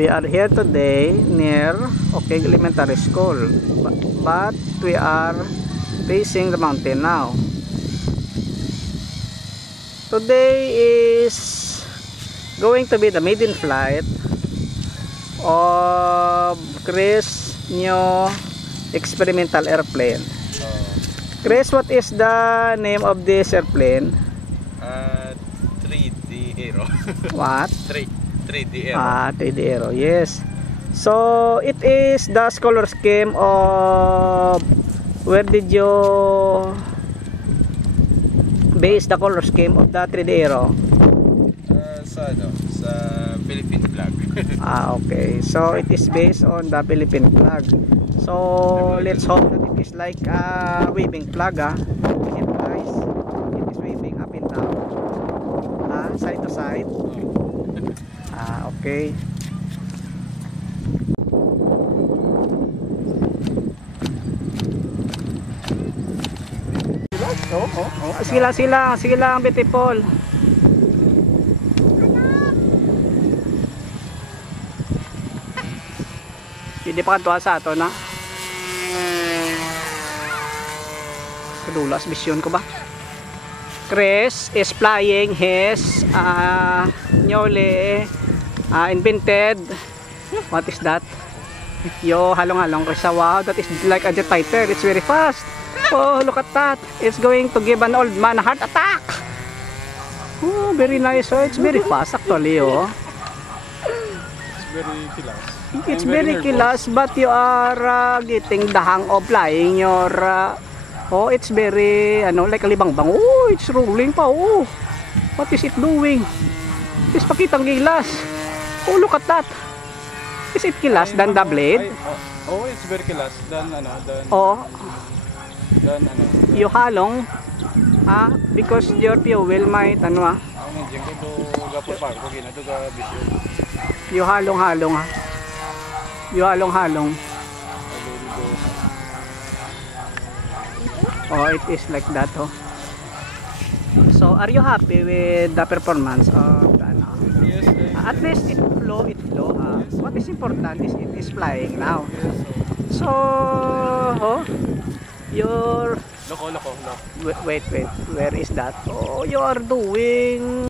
We are here today near Okeng Elementary School, but we are facing the mountain now. Today is going to be the maiden flight of Chris' new experimental airplane. Chris, what is the name of this airplane? 3D Aero. What? 3D Aero. 3D Aero, yes. So it is the color scheme of, where did you base the color scheme of the 3D Aero? Sa Philippine flag. Okay. So it is based on the Philippine flag. So let's hope that it is like a waving flag. It is waving up and down, side to side. Okay. Sige lang, beautiful. Hindi pa kantuwa sa ato na. Kadulas, vision ko ba? Chris is flying his newly invented, what is that? Yo, halong-halong Chris. Wow, that is like a jet fighter. It's very fast. Oh, look at that. It's going to give an old man a heart attack. Oh, very nice. Oh, it's very fast actually. Oh. It's very kilas. It's very kilas, but you are getting the hang of flying your oh, it's very like a libang-bang. Oh, it's rolling pa. Oh, what is it doing? It's pakitang gilas. Oh, look at that. Is it kilas than the blade? Oh, it's very kilas than you halong because your fuel might you halong-halong you halong-halong. Oh, it is like that. So are you happy with the performance of the Yes, at least it flew. What is important is it is flying now. So your Loko. wait, where is that? Oh, you are doing